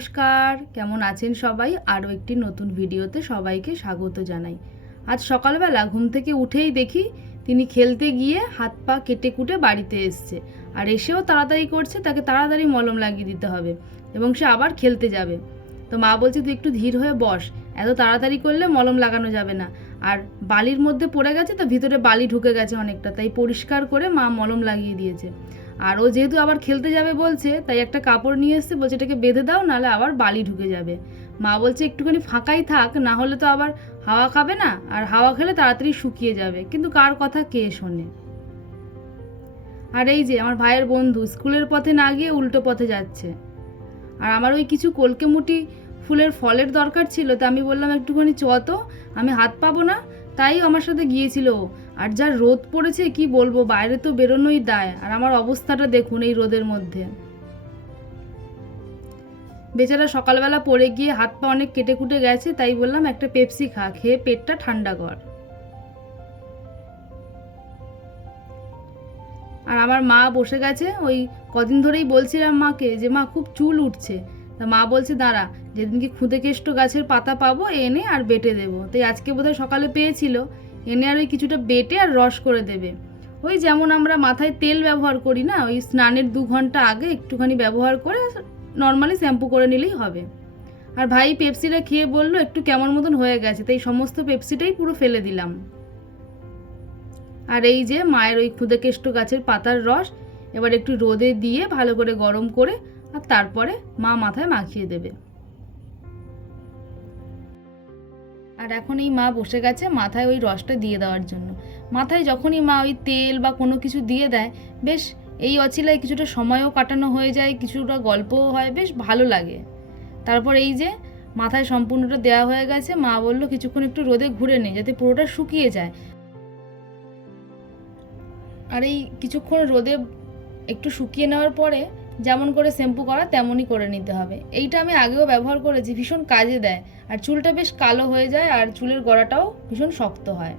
নমস্কার, কেমন আছেন সবাই? আরও একটি নতুন ভিডিওতে সবাইকে স্বাগত জানাই। আজ সকালবেলা ঘুম থেকে উঠেই দেখি তিনি খেলতে গিয়ে হাত পা কেটে কুটে বাড়িতে এসছে, আর এসেও তাড়াতাড়ি করছে, তাকে তাড়াতাড়ি মলম লাগিয়ে দিতে হবে এবং সে আবার খেলতে যাবে। তো মা বলছে তুই একটু ধীর হয়ে বস, এত তাড়াতাড়ি করলে মলম লাগানো যাবে না। আর বালির মধ্যে পড়ে গেছে, তো ভিতরে বালি ঢুকে গেছে অনেকটা, তাই পরিষ্কার করে মা মলম লাগিয়ে দিয়েছে। আর ও যেহেতু আবার খেলতে যাবে বলছে, তাই একটা কাপড় নিয়ে এসছে, বলছে এটাকে বেঁধে দাও, নাহলে আবার বালি ঢুকে যাবে। মা বলছে একটুখানি ফাঁকাই থাক, না হলে তো আবার হাওয়া খাবে না, আর হাওয়া খেলে তাড়াতাড়ি শুকিয়ে যাবে। কিন্তু কার কথা কে শোনে। আর এই যে আমার ভাইয়ের বন্ধু স্কুলের পথে না গিয়ে উল্টো পথে যাচ্ছে, আর আমার ওই কিছু কলকেমুটি ফুলের ফলের দরকার ছিল, তা আমি বললাম একটুখানি চ তো, আমি হাত পাবো না, তাই আমার সাথে গিয়েছিল। আর যা রোদ পড়েছে কি বলবো, বাইরে তো বেরোনোই দায়। আর আমার অবস্থাটা দেখুন এই রোদের মধ্যে। বেচারা সকালবেলা পড়ে গিয়ে হাত পা অনেক কেটে কুটে গেছে, তাই বললাম একটা পেপসি খা, খেয়ে পেটটা ঠান্ডা কর। আর আমার মা বসে গেছে, ওই কদিন ধরেই বলছিলাম মাকে যে মা খুব চুল উঠছে, তা মা বলছে দাঁড়া, যেদিনকে খুদে কেষ্ট গাছের পাতা পাবো এনে আর বেটে দেবো। তাই আজকে বোধহয় সকালে পেয়েছিল, এনে আর ওই কিছুটা বেটে আর রস করে দেবে। ওই যেমন আমরা মাথায় তেল ব্যবহার করি না, ওই স্নানের 2 ঘন্টা আগে একটুখানি ব্যবহার করে নর্মালি শ্যাম্পু করে নিলেই হবে। আর ভাই পেপসিটা খেয়ে বললো একটু কেমন মতন হয়ে গেছে, তাই সমস্ত পেপসিটাই পুরো ফেলে দিলাম। আর এই যে মায়ের ওই ক্ষুদেকেষ্ট গাছের পাতার রস এবার একটু রোদে দিয়ে ভালো করে গরম করে আর তারপরে মা মাথায় মাখিয়ে দেবে। আর এখন এই মা বসে গেছে মাথায় ওই রসটা দিয়ে দেওয়ার জন্য। মাথায় যখনই মা ওই তেল বা কোনো কিছু দিয়ে দেয়, বেশ এই অছিলায় কিছুটা সময়ও কাটানো হয়ে যায়, কিছুটা গল্পও হয়, বেশ ভালো লাগে। তারপর এই যে মাথায় সম্পূর্ণটা দেওয়া হয়ে গেছে, মা বললো কিছুক্ষণ একটু রোদে ঘুরে নে যাতে পুরোটা শুকিয়ে যায়। আর এই কিছুক্ষণ রোদে একটু শুকিয়ে নেওয়ার পরে যেমন করে শ্যাম্পু করা তেমনই করে নিতে হবে। এইটা আমি আগেও ব্যবহার করেছি, ভীষণ কাজে দেয়, আর চুলটা বেশ কালো হয়ে যায়, আর চুলের গোড়াটাও ভীষণ শক্ত হয়।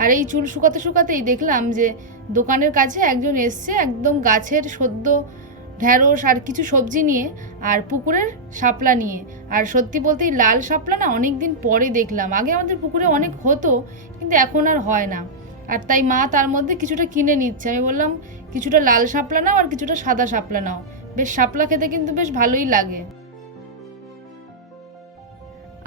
আর এই চুল শুকাতে শুকাতেই দেখলাম যে দোকানের কাছে একজন এসছে একদম গাছের সদ্য ঢ্যাঁড়স আর কিছু সবজি নিয়ে, আর পুকুরের শাপলা নিয়ে। আর সত্যি বলতে এই লাল শাপলা না অনেক দিন পরে দেখলাম, আগে আমাদের পুকুরে অনেক হতো কিন্তু এখন আর হয় না। আর তাই মা তার মধ্যে কিছুটা কিনে নিচ্ছে। আমি বললাম কিছুটা লাল শাপলা নাও আর কিছুটা সাদা শাপলা নাও, বেশ শাপলা খেতে কিন্তু বেশ ভালোই লাগে।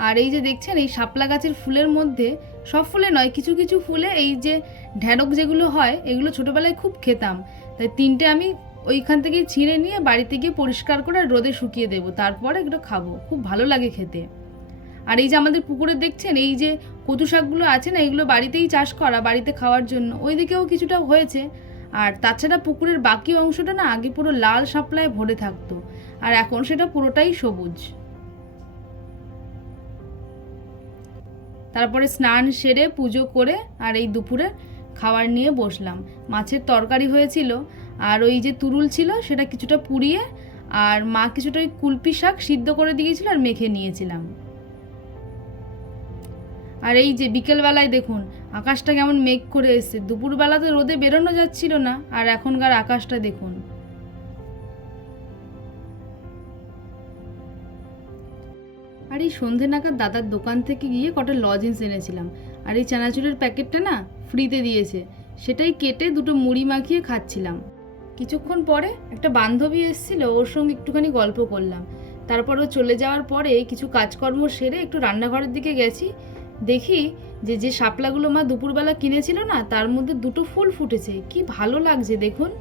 আর এই যে দেখছেন এই শাপলা গাছের ফুলের মধ্যে, সব ফুলে নয়, কিছু কিছু ফুলে এই যে ঢ্যাঁড়ক যেগুলো হয় এগুলো ছোটোবেলায় খুব খেতাম, তাই 3টে আমি ওইখান থেকেই ছিঁড়ে নিয়ে বাড়িতে গিয়ে পরিষ্কার করে রোদে শুকিয়ে দেবো, তারপরে এগুলো খাবো, খুব ভালো লাগে খেতে। আর এই যে আমাদের পুকুরে দেখছেন এই যে কচু শাকগুলো আছে না, এগুলো বাড়িতেই চাষ করা, বাড়িতে খাওয়ার জন্য, ওই দিকেও কিছুটা হয়েছে। আর তাছাড়া পুকুরের বাকি অংশটা না আগে পুরো লাল শাপলায় ভরে থাকতো, আর এখন সেটা পুরোটাই সবুজ। তারপরে স্নান সেরে পুজো করে আর এই দুপুরে খাবার নিয়ে বসলাম। মাছের তরকারি হয়েছিল, আর ওই যে তুরুল ছিল সেটা কিছুটা পুড়িয়ে, আর মা কিছুটা ওই কুলপি শাক সিদ্ধ করে দিয়েছিল আর মেখে নিয়েছিলাম। আর এই যে বিকেলবেলায় দেখুন আকাশটা কেমন মেঘ করে এসছে, দুপুরবেলা তো রোদে বেরোনো যাচ্ছিল না, আর এখনকার আকাশটা দেখুন। আর এই সন্ধে নাগাদ দাদার দোকান থেকে গিয়ে কটা লজেন্স এনেছিলাম, আর এই চানাচুরের প্যাকেটটা না ফ্রিতে দিয়েছে, সেটাই কেটে 2টো মুড়ি মাখিয়ে খাচ্ছিলাম। কিছুক্ষণ পরে একটা বান্ধবী এসেছিল, ওর সঙ্গে একটুখানি গল্প করলাম। তারপর ও চলে যাওয়ার পরে কিছু কাজকর্ম সেরে একটু রান্নাঘরের দিকে গেছি, দেখি যে শাপলাগুলো মা দুপুরবেলা কিনেছিল না, তার মধ্যে 2টো ফুল ফুটেছে, কি ভালো লাগছে দেখুন।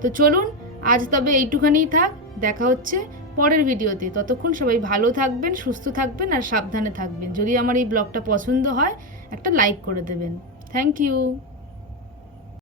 তো চলুন আজ তবে এইটুখানিই থাক, দেখা হচ্ছে পরের ভিডিওতে। ততক্ষণ সবাই ভালো থাকবেন, সুস্থ থাকবেন আর সাবধানে থাকবেন। যদি আমার এই ব্লগটা পছন্দ হয় একটা লাইক করে দেবেন। Thank you.